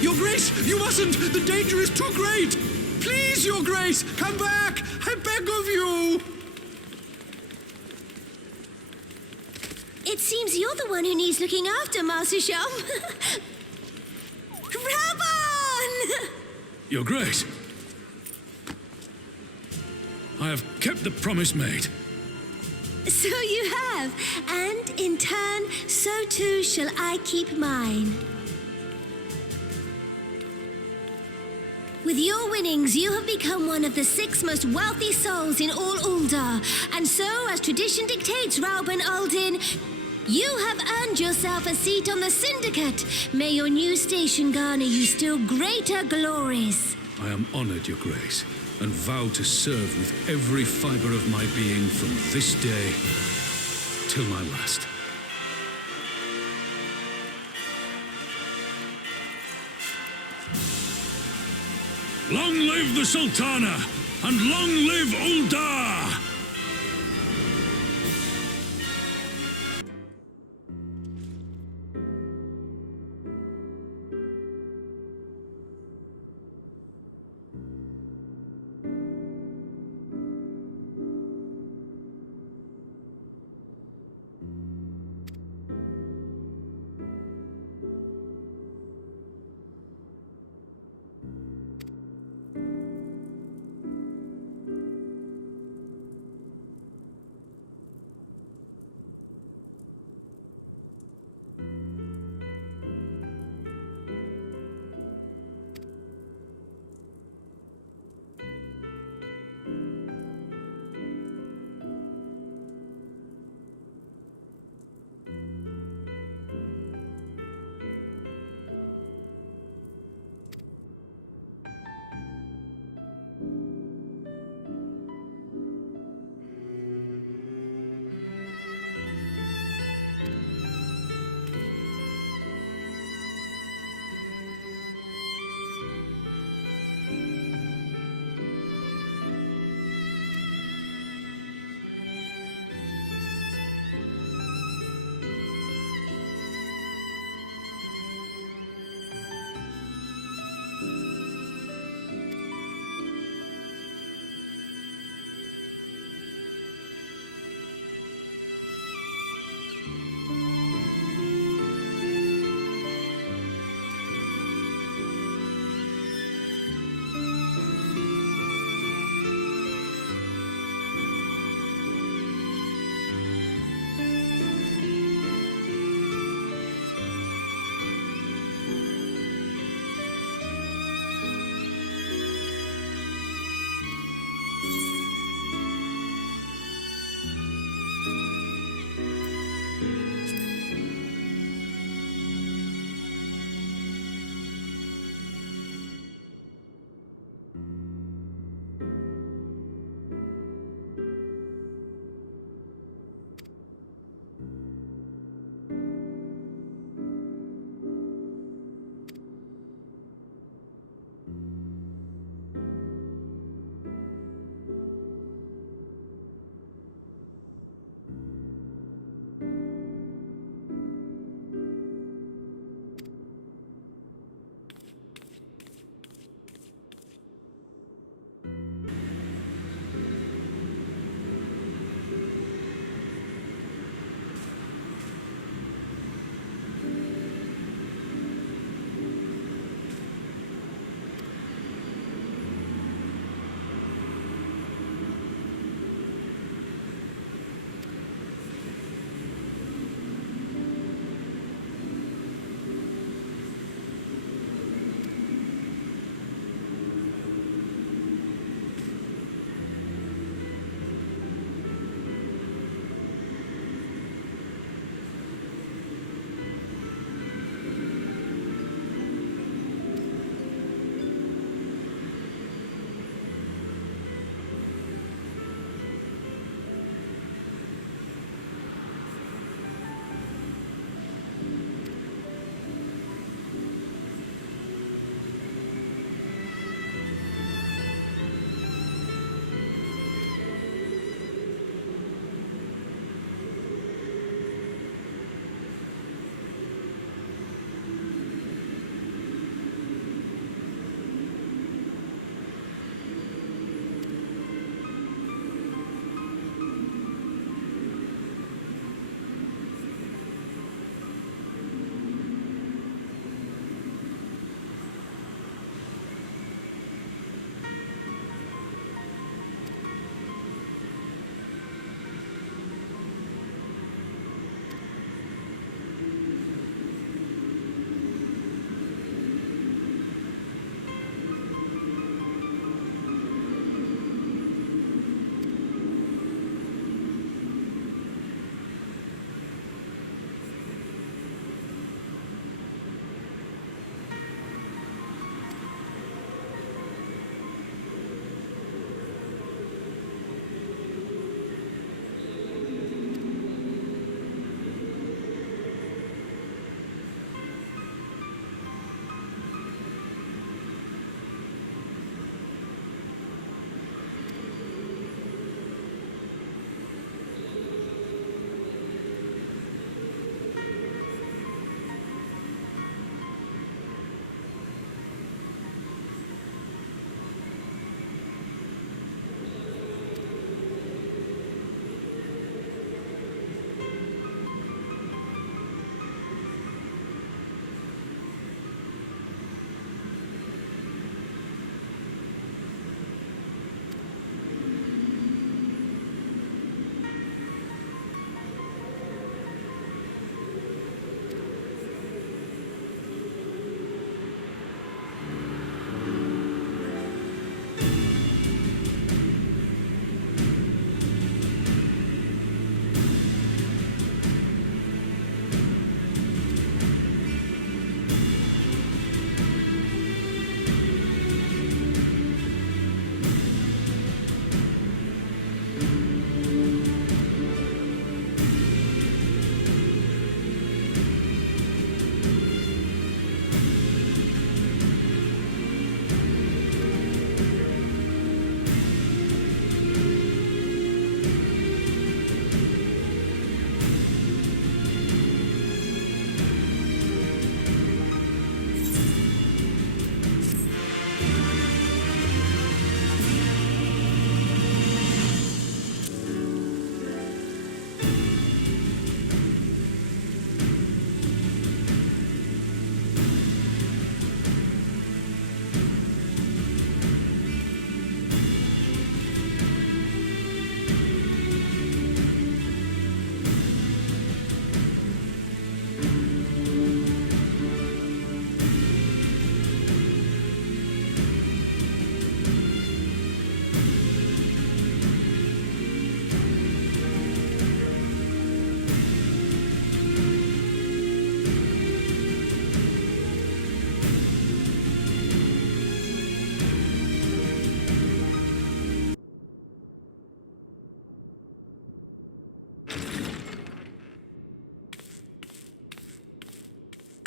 Your Grace, you mustn't! The danger is too great! Please, Your Grace, come back! I beg of you! It seems you're the one who needs looking after, Master Sham. Rabban! Your Grace, I have kept the promise made. So you have, and in turn, so too shall I keep mine. With your winnings, you have become one of the 6 most wealthy souls in all Ul'dah, and so, as tradition dictates, Rauben Aldin, you have earned yourself a seat on the Syndicate. May your new station garner you still greater glories. I am honored, Your Grace, and vow to serve with every fiber of my being from this day till my last. Long live the Sultana, and long live Ul'dah!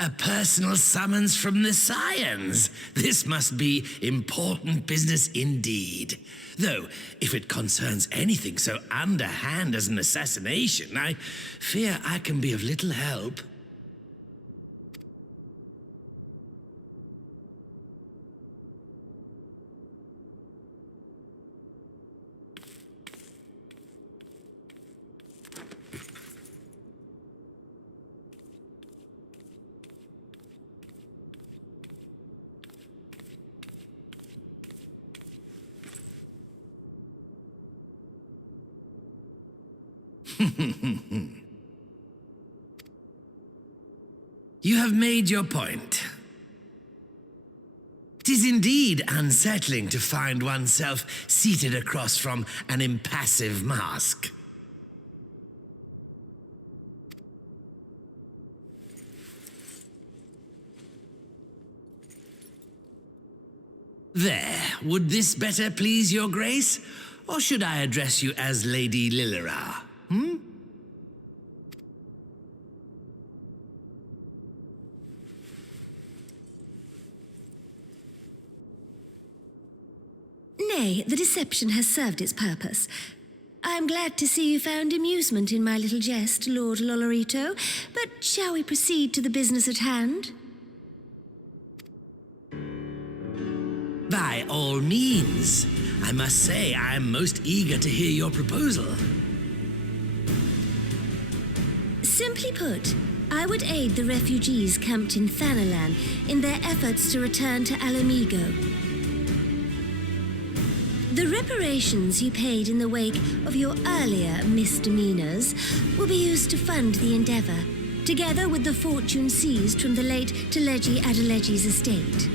A personal summons from the Scions. This must be important business indeed. Though, if it concerns anything so underhand as an assassination, I fear I can be of little help. You have made your point. It is indeed unsettling to find oneself seated across from an impassive mask. There, would this better please your grace? Or should I address you as Lady Lilira? Nay, the deception has served its purpose. I am glad to see you found amusement in my little jest, Lord Lolorito, but shall we proceed to the business at hand? By all means. I must say I am most eager to hear your proposal. Simply put, I would aid the refugees camped in Thanalan in their efforts to return to Alamigo. The reparations you paid in the wake of your earlier misdemeanors will be used to fund the endeavor, together with the fortune seized from the late Teleji Adeleji's estate.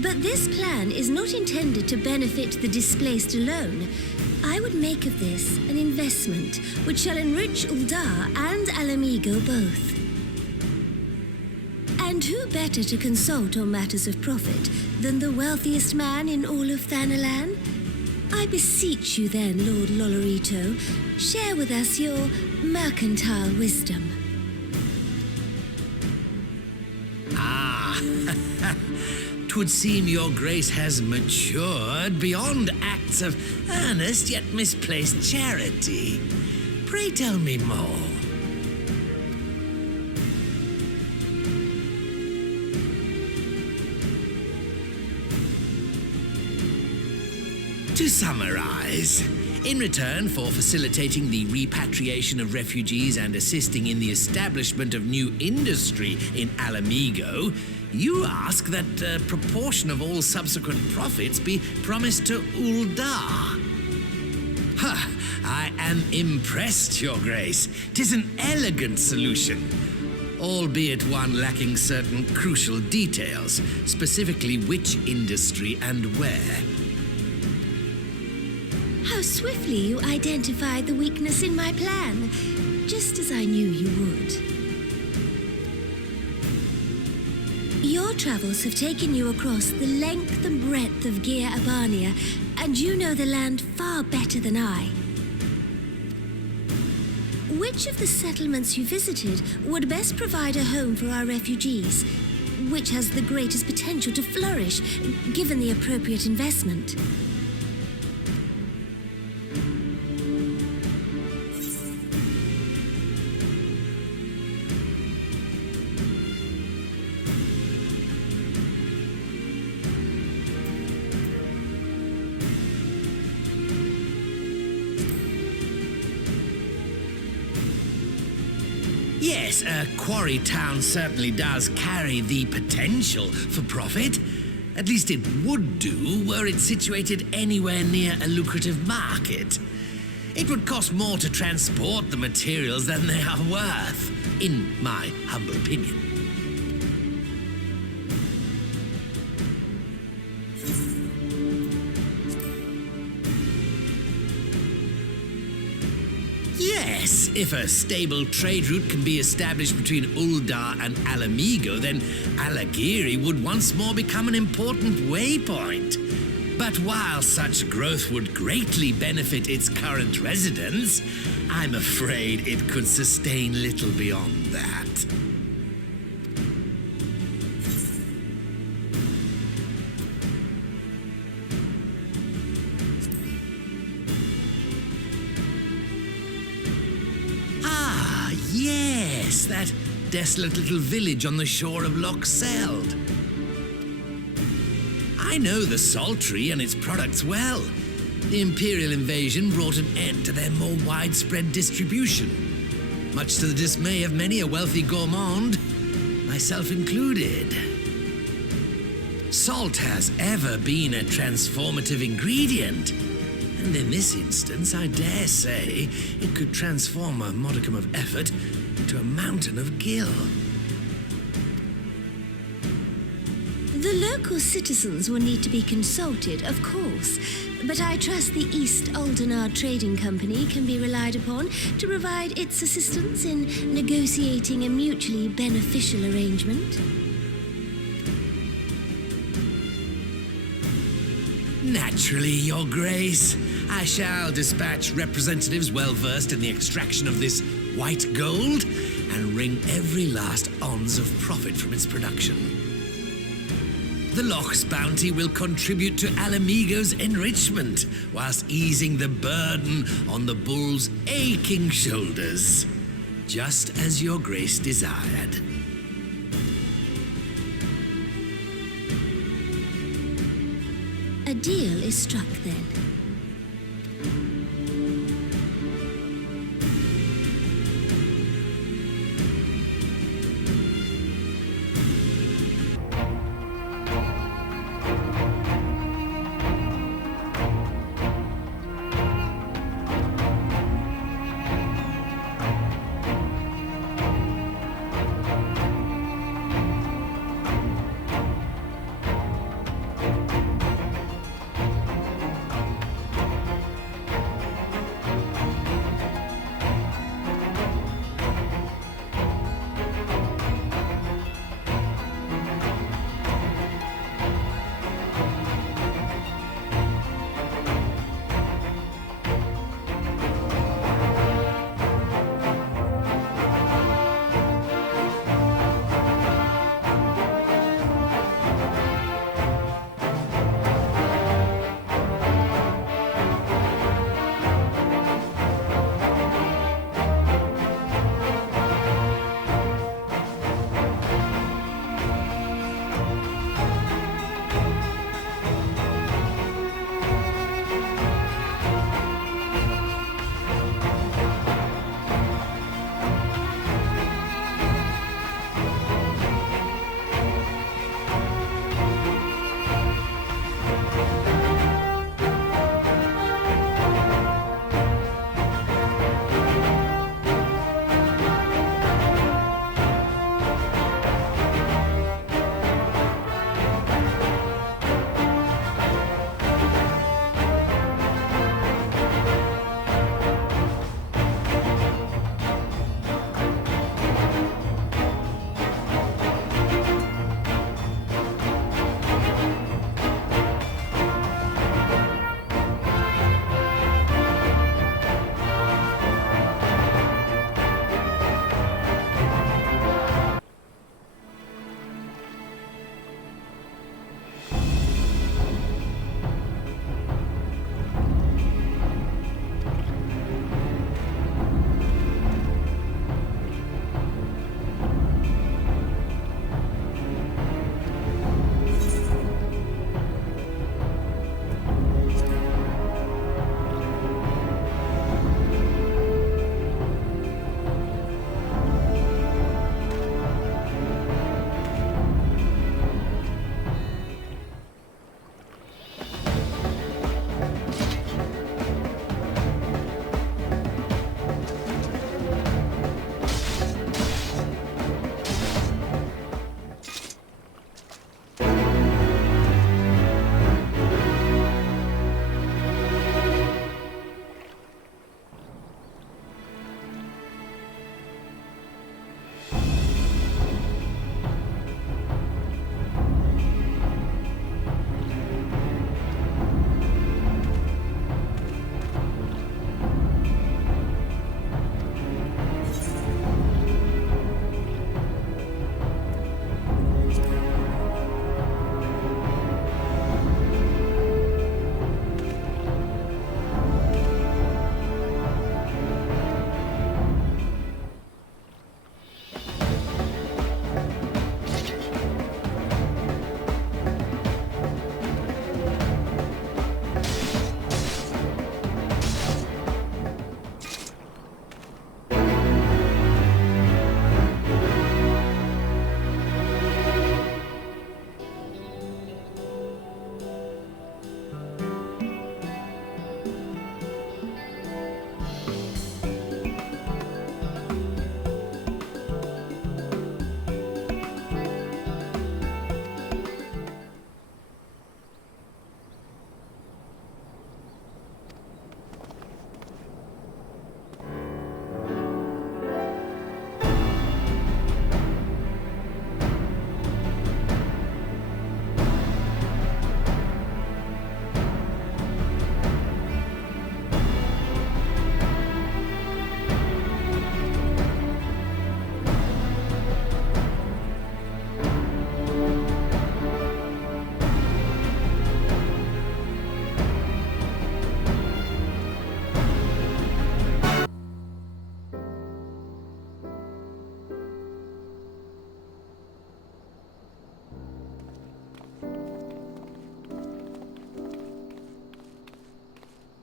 But this plan is not intended to benefit the displaced alone. I would make of this an investment which shall enrich Uldar and Alamigo both. And who better to consult on matters of profit than the wealthiest man in all of Thanalan? I beseech you then, Lord Lolorito, share with us your mercantile wisdom. Ah, 'twould seem your grace has matured beyond acts of earnest yet misplaced charity. Pray tell me more. To summarize, in return for facilitating the repatriation of refugees and assisting in the establishment of new industry in Alamigo, you ask that a proportion of all subsequent profits be promised to Uldar. Ha! I am impressed, Your Grace. 'Tis an elegant solution, albeit one lacking certain crucial details, specifically which industry and where. How swiftly you identified the weakness in my plan, just as I knew you would. Your travels have taken you across the length and breadth of Gir Abania, and you know the land far better than I. Which of the settlements you visited would best provide a home for our refugees? Which has the greatest potential to flourish, given the appropriate investment? Yes, a quarry town certainly does carry the potential for profit. At least it would do were it situated anywhere near a lucrative market. It would cost more to transport the materials than they are worth, in my humble opinion. Yes, if a stable trade route can be established between Uldar and Alamigo, then Alagiri would once more become an important waypoint. But while such growth would greatly benefit its current residents, I'm afraid it could sustain little beyond that. Ah, yes, that desolate little village on the shore of Loch Seld. I know the Saltry and its products well. The Imperial invasion brought an end to their more widespread distribution, much to the dismay of many a wealthy gourmand, myself included. Salt has ever been a transformative ingredient, and in this instance, I dare say, it could transform a modicum of effort into a mountain of gill. The local citizens will need to be consulted, of course, but I trust the East Aldenar Trading Company can be relied upon to provide its assistance in negotiating a mutually beneficial arrangement. Naturally, Your Grace. I shall dispatch representatives well versed in the extraction of this white gold and wring every last ounce of profit from its production. The Loch's bounty will contribute to Alamigo's enrichment, whilst easing the burden on the bull's aching shoulders, just as Your Grace desired. A deal is struck then.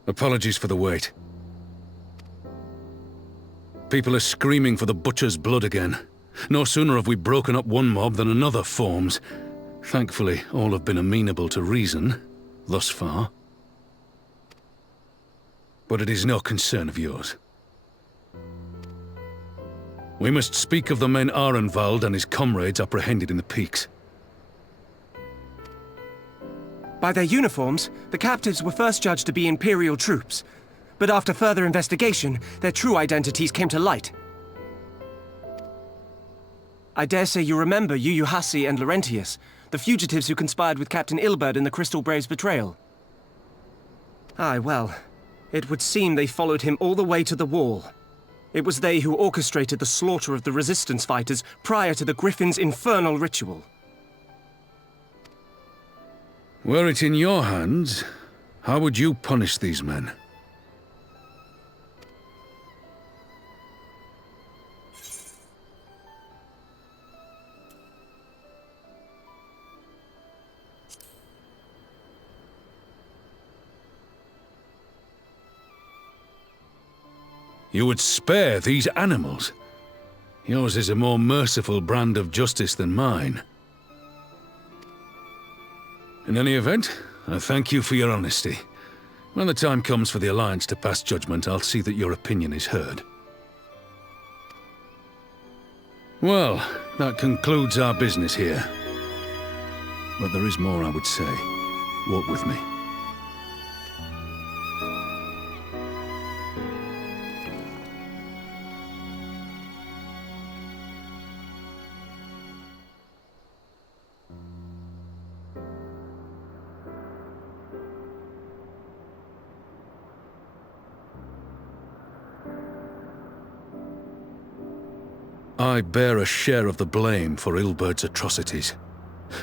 Apologies for the wait. People are screaming for the butcher's blood again. No sooner have we broken up one mob than another forms. Thankfully, all have been amenable to reason, thus far. But it is no concern of yours. We must speak of the men Arenvald and his comrades apprehended in the peaks. By their uniforms, the captives were first judged to be Imperial troops. But after further investigation, their true identities came to light. I dare say you remember Yuyuhasi and Laurentius, the fugitives who conspired with Captain Ilberd in the Crystal Brave's betrayal. Aye, well, it would seem they followed him all the way to the wall. It was they who orchestrated the slaughter of the Resistance fighters prior to the Griffin's infernal ritual. Were it in your hands, how would you punish these men? You would spare these animals? Yours is a more merciful brand of justice than mine. In any event, I thank you for your honesty. When the time comes for the Alliance to pass judgment, I'll see that your opinion is heard. Well, that concludes our business here. But there is more I would say. Walk with me. I bear a share of the blame for Ilberd's atrocities.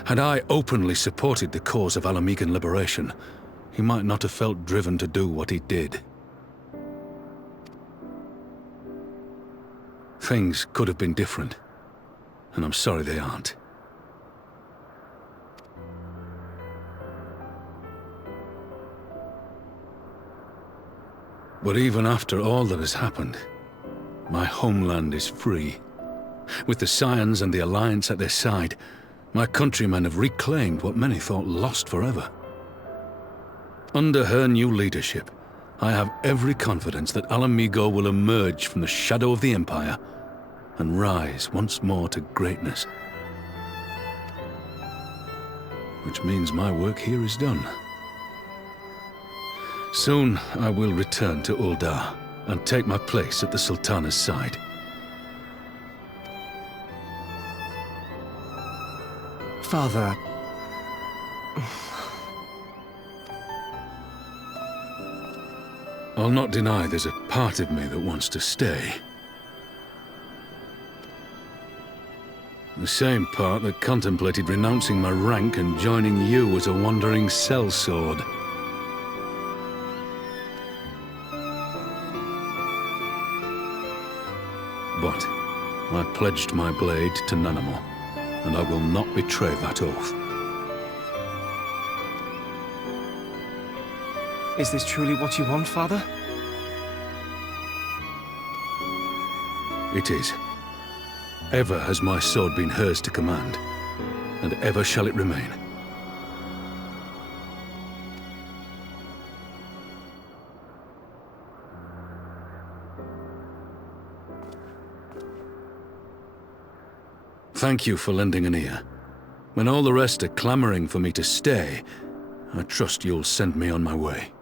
Had I openly supported the cause of Alamegan liberation, he might not have felt driven to do what he did. Things could have been different, and I'm sorry they aren't. But even after all that has happened, my homeland is free. With the Scions and the Alliance at their side, my countrymen have reclaimed what many thought lost forever. Under her new leadership, I have every confidence that Alamigo will emerge from the shadow of the Empire and rise once more to greatness. Which means my work here is done. Soon I will return to Uldar and take my place at the Sultana's side. Father... I'll not deny there's a part of me that wants to stay. The same part that contemplated renouncing my rank and joining you as a wandering sellsword. But I pledged my blade to Nanamo, and I will not betray that oath. Is this truly what you want, Father? It is. Ever has my sword been hers to command, and ever shall it remain. Thank you for lending an ear. When all the rest are clamoring for me to stay, I trust you'll send me on my way.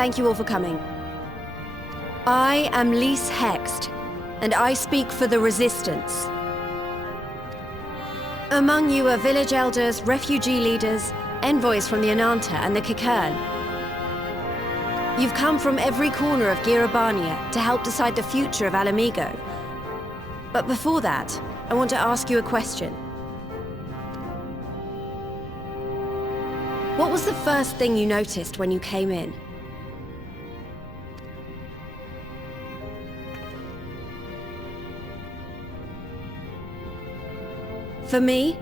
thank you all for coming. I am Lys Hext, and I speak for the Resistance. Among you are village elders, refugee leaders, envoys from the Ananta and the Kikern. You've come from every corner of Girabania to help decide the future of Alamigo. But before that, I want to ask you a question. What was the first thing you noticed when you came in? For me,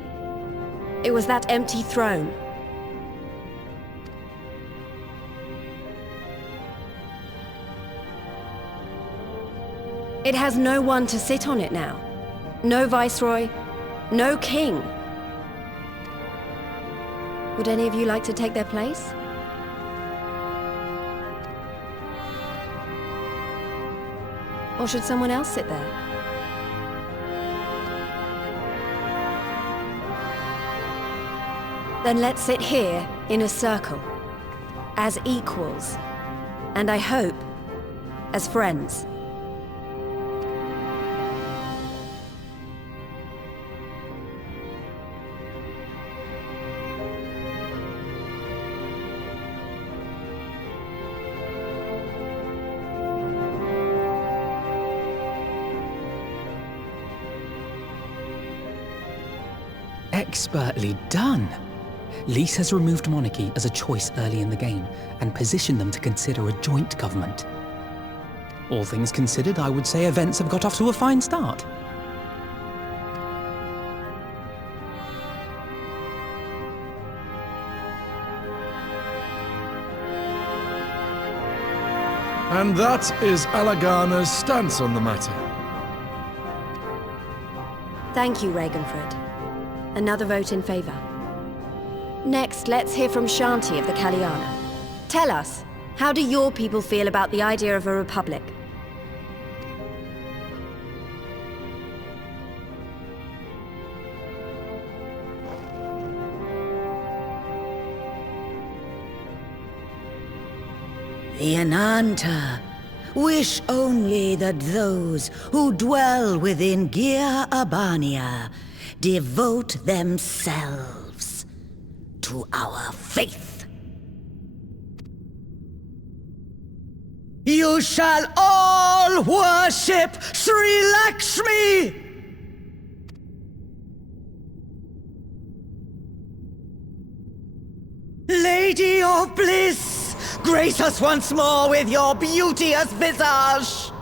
it was that empty throne. It has no one to sit on it now. No viceroy, no king. Would any of you like to take their place? Or should someone else sit there? Then let's sit here in a circle, as equals, and I hope, as friends. Expertly done. Lys has removed monarchy as a choice early in the game and positioned them to consider a joint government. All things considered, I would say events have got off to a fine start. And that is Alagana's stance on the matter. Thank you, Ragenford. Another vote in favor. Next, let's hear from Shanti of the Kaliana. Tell us, how do your people feel about the idea of a republic? The Ananta wish only that those who dwell within Girabania devote themselves to our faith. You shall all worship Sri Lakshmi! Lady of Bliss, grace us once more with your beauteous visage!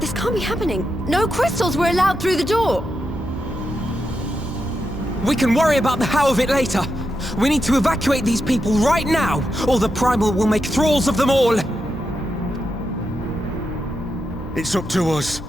This can't be happening. No crystals were allowed through the door. We can worry about the how of it later. We need to evacuate these people right now, or the Primal will make thralls of them all. It's up to us.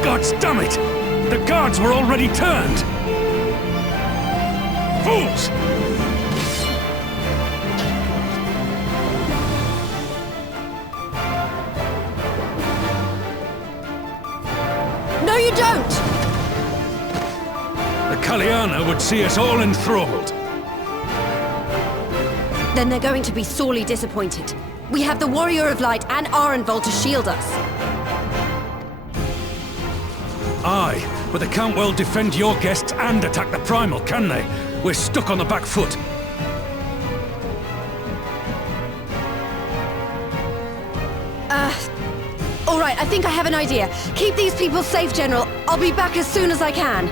Gods damn it! The guards were already turned! Fools! No, you don't! The Kaliana would see us all enthralled. then they're going to be sorely disappointed. We have the Warrior of Light and Arenvald to shield us. Aye, but they can't well defend your guests and attack the Primal, can they? We're stuck on the back foot. All right, I think I have an idea. Keep these people safe, General. I'll be back as soon as I can.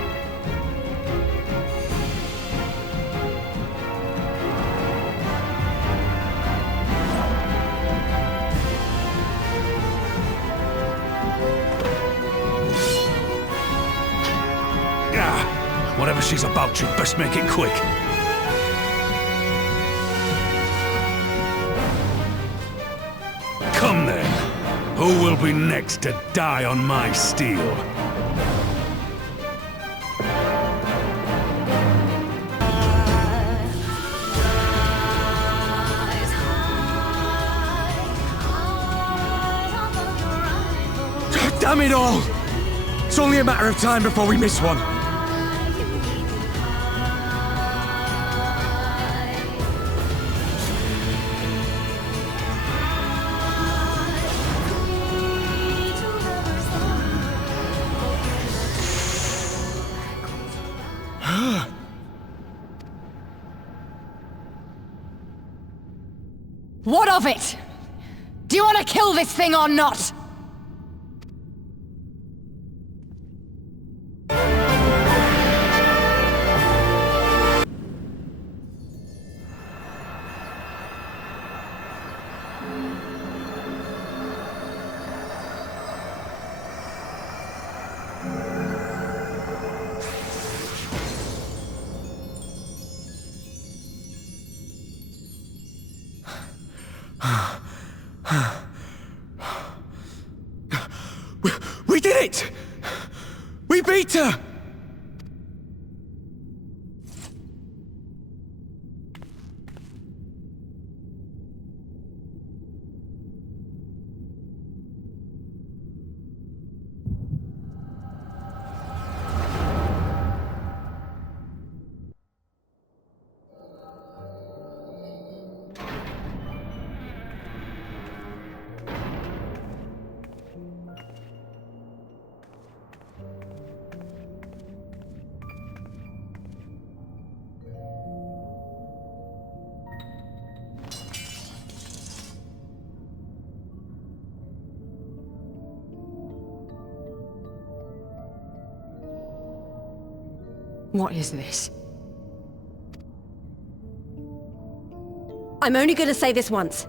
Whatever she's about, she'd best make it quick. Come then. Who will be next to die on my steel? Damn it all! It's only a matter of time before we miss one. What of it? Do you want to kill this thing or not? We did it! We beat her! What is this? I'm only going to say this once.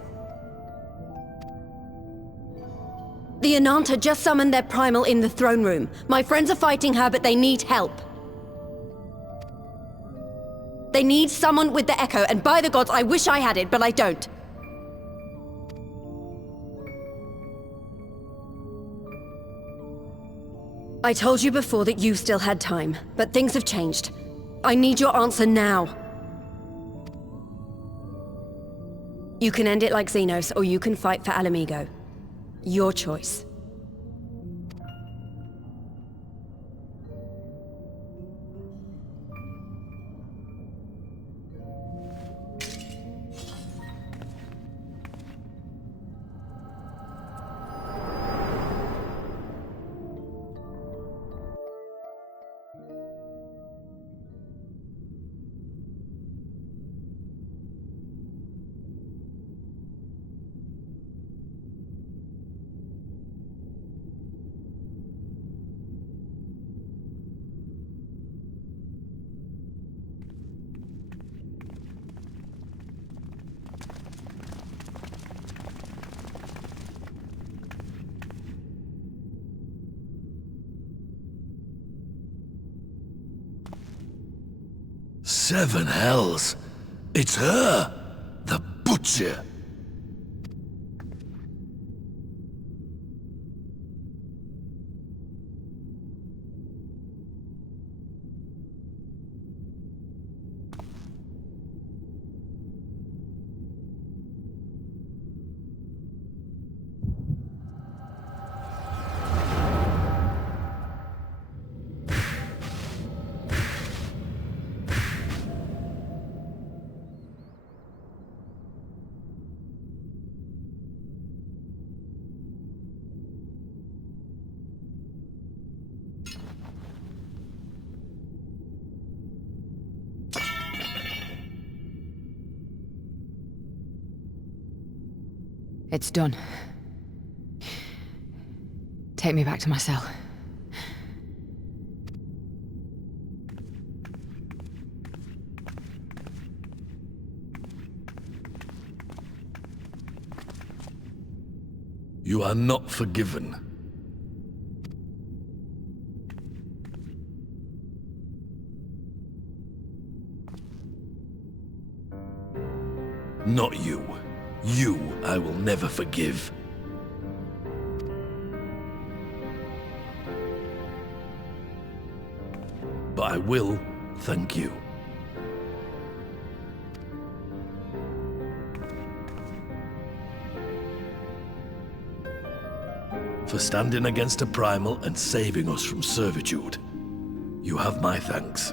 The Ananta just summoned their primal in the throne room. My friends are fighting her, but they need help. They need someone with the Echo, and by the gods, I wish I had it, but I don't. I told you before that you still had time, but things have changed. I need your answer now. You can end it like Xenos, or you can fight for Alamigo. Your choice. Seven hells! It's her! The Butcher! It's done. Take me back to my cell. You are not forgiven. Not you. You I will never forgive. But I will thank you. For standing against a primal and saving us from servitude. You have my thanks.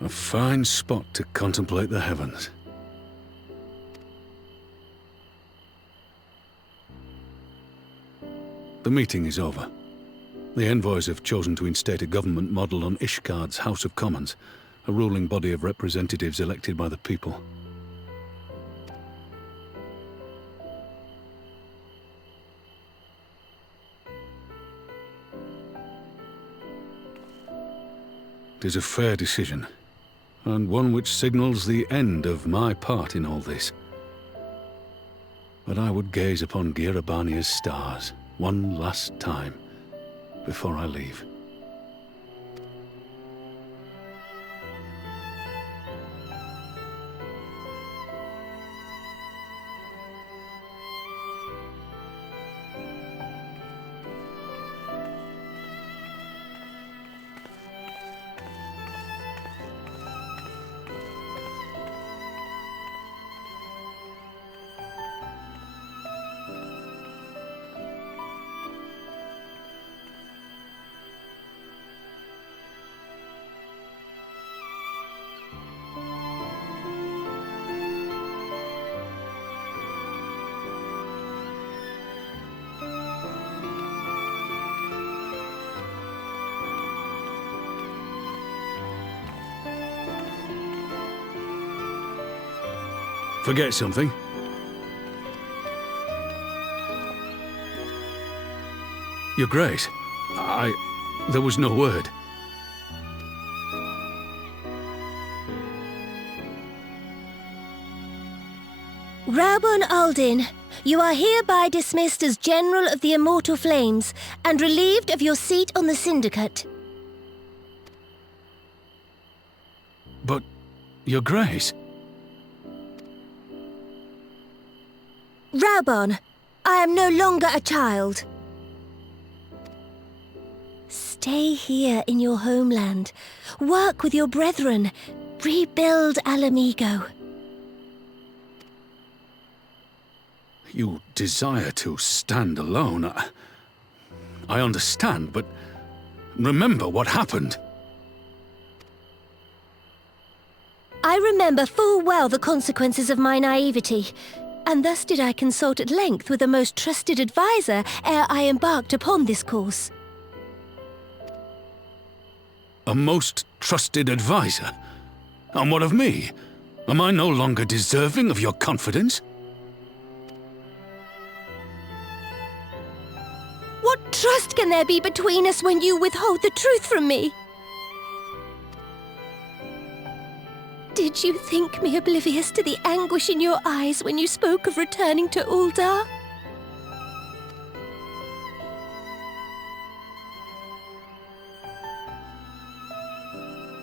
A fine spot to contemplate the heavens. The meeting is over. The envoys have chosen to instate a government modelled on Ishgard's House of Commons, a ruling body of representatives elected by the people. It is a fair decision. and one which signals the end of my part in all this. But I would gaze upon Girabania's stars one last time before I leave. Forget something? Your Grace, there was no word. Raubon Aldin, you are hereby dismissed as General of the Immortal Flames and relieved of your seat on the Syndicate. But, Your Grace... Raubon, I am no longer a child. Stay here in your homeland. Work with your brethren. Rebuild Alamigo. You desire to stand alone. I understand, but remember what happened. I remember full well the consequences of my naivety, and thus did I consult at length with a most trusted advisor ere I embarked upon this course. A most trusted advisor? And what of me? Am I no longer deserving of your confidence? What trust can there be between us when you withhold the truth from me? Did you think me oblivious to the anguish in your eyes when you spoke of returning to Uldar?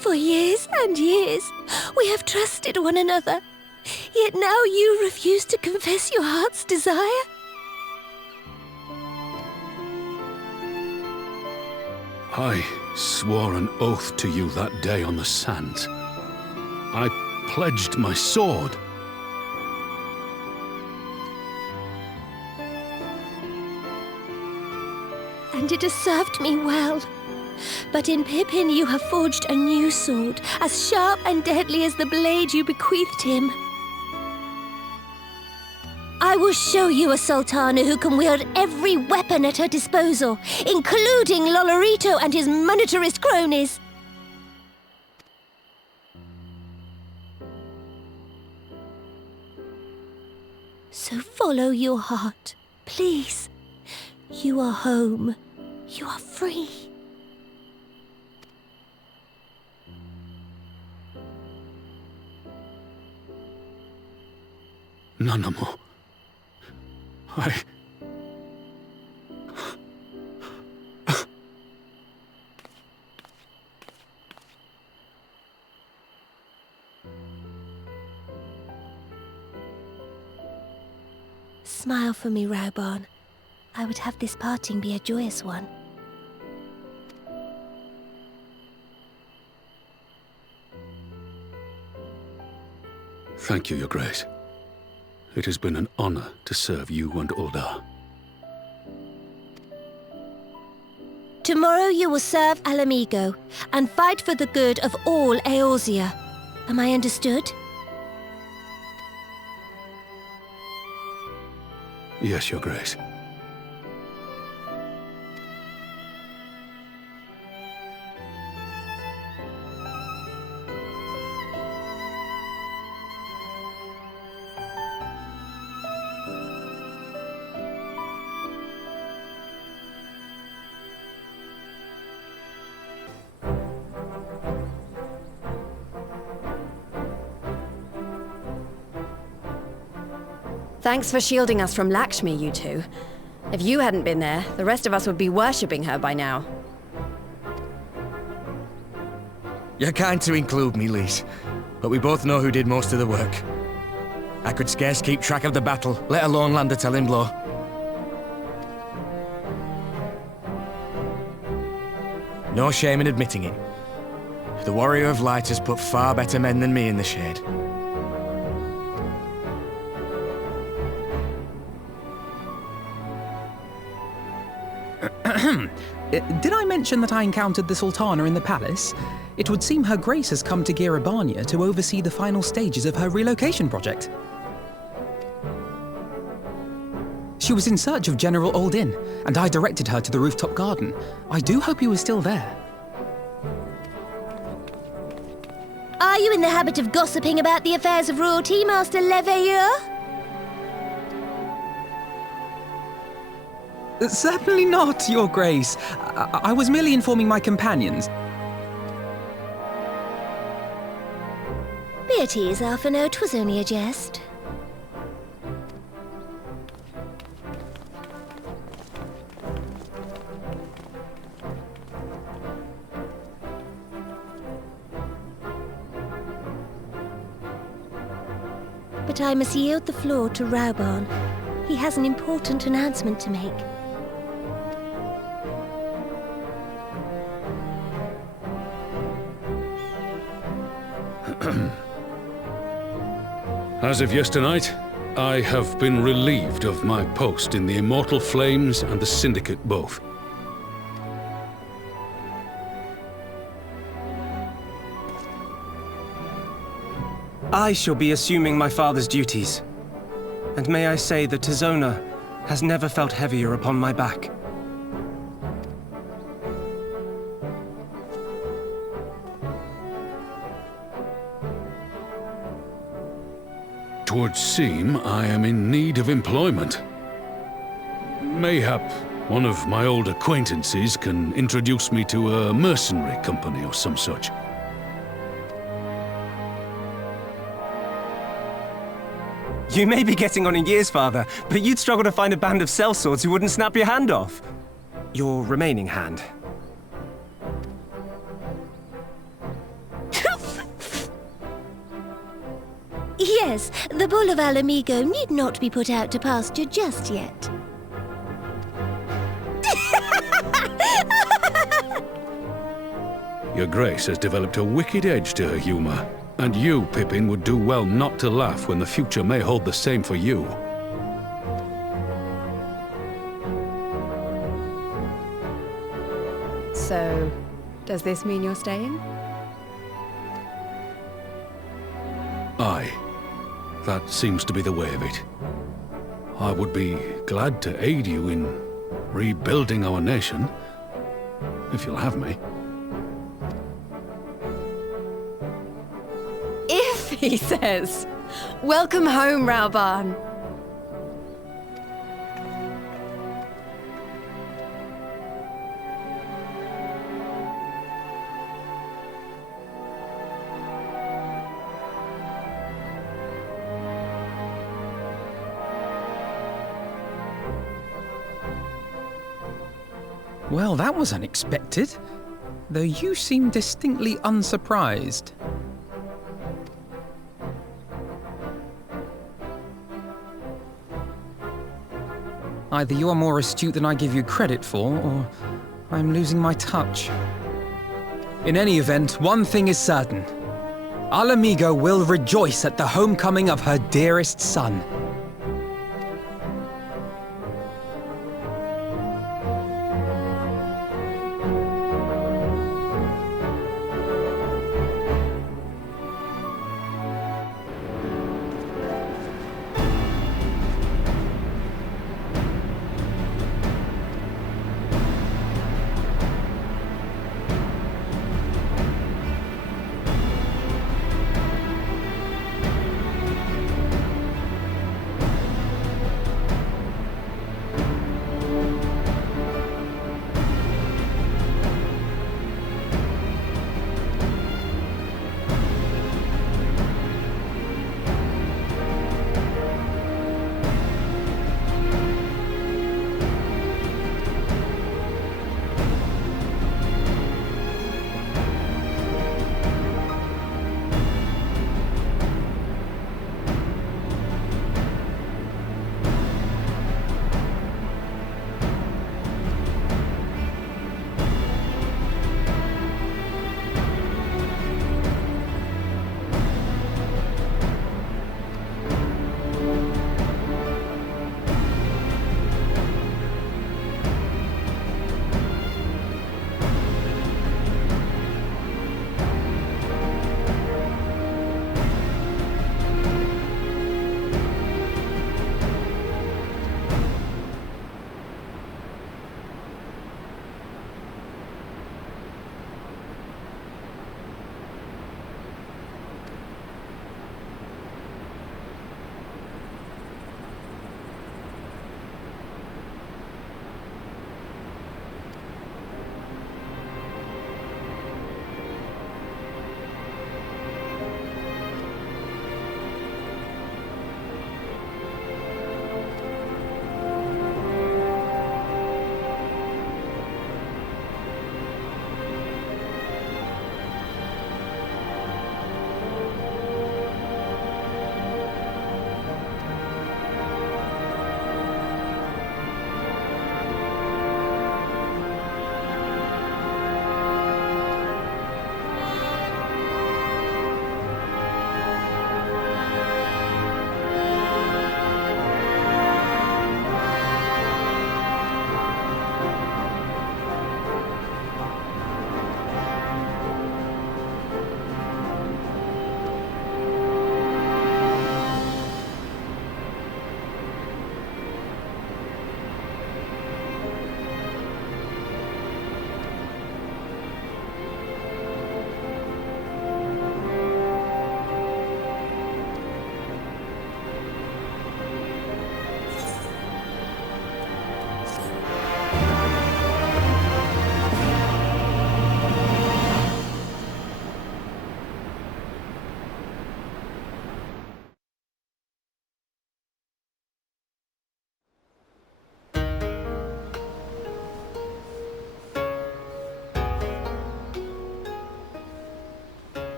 For years and years, we have trusted one another. Yet now you refuse to confess your heart's desire? I swore an oath to you that day on the sands. I pledged my sword. And it has served me well. But in Pippin you have forged a new sword, as sharp and deadly as the blade you bequeathed him. I will show you a Sultana who can wield every weapon at her disposal, including Lolorito and his monetarist cronies. So follow your heart, please. You are home. You are free. Nanamo. Smile for me, Raubon. I would have this parting be a joyous one. Thank you, Your Grace. It has been an honor to serve you and Uldar. Tomorrow you will serve Alamigo and fight for the good of all Eorzea. Am I understood? Yes, Your Grace. Thanks for shielding us from Lakshmi, you two. If you hadn't been there, the rest of us would be worshipping her by now. You're kind to include me, Lise, but we both know who did most of the work. I could scarce keep track of the battle, let alone land a telling blow. No shame in admitting it. The Warrior of Light has put far better men than me in the shade. Did I mention that I encountered the Sultana in the palace? It would seem Her Grace has come to Girabania to oversee the final stages of her relocation project. She was in search of General Oldin, and I directed her to the rooftop garden. I do hope he was still there. Are you in the habit of gossiping about the affairs of royalty, Master Leveilleur? Certainly not, Your Grace. I was merely informing my companions. Be at ease, Alphino. 'Twas only a jest. But I must yield the floor to Rauban. He has an important announcement to make. As of yesternight, I have been relieved of my post in the Immortal Flames and the Syndicate both. I shall be assuming my father's duties. And may I say that Tizona has never felt heavier upon my back. Twould seem I am in need of employment. Mayhap one of my old acquaintances can introduce me to a mercenary company or some such. You may be getting on in years, Father, but you'd struggle to find a band of sellswords who wouldn't snap your hand off. Your remaining hand. Yes, the bull of Alamigo need not be put out to pasture just yet. Your Grace has developed a wicked edge to her humor, and you, Pippin, would do well not to laugh when the future may hold the same for you. So, does this mean you're staying? Aye. That seems to be the way of it. I would be glad to aid you in rebuilding our nation, if you'll have me. If, he says. Welcome home, Rauban. Well, that was unexpected, though you seem distinctly unsurprised. Either you are more astute than I give you credit for, or I'm losing my touch. In any event, one thing is certain. Alamigo will rejoice at the homecoming of her dearest son.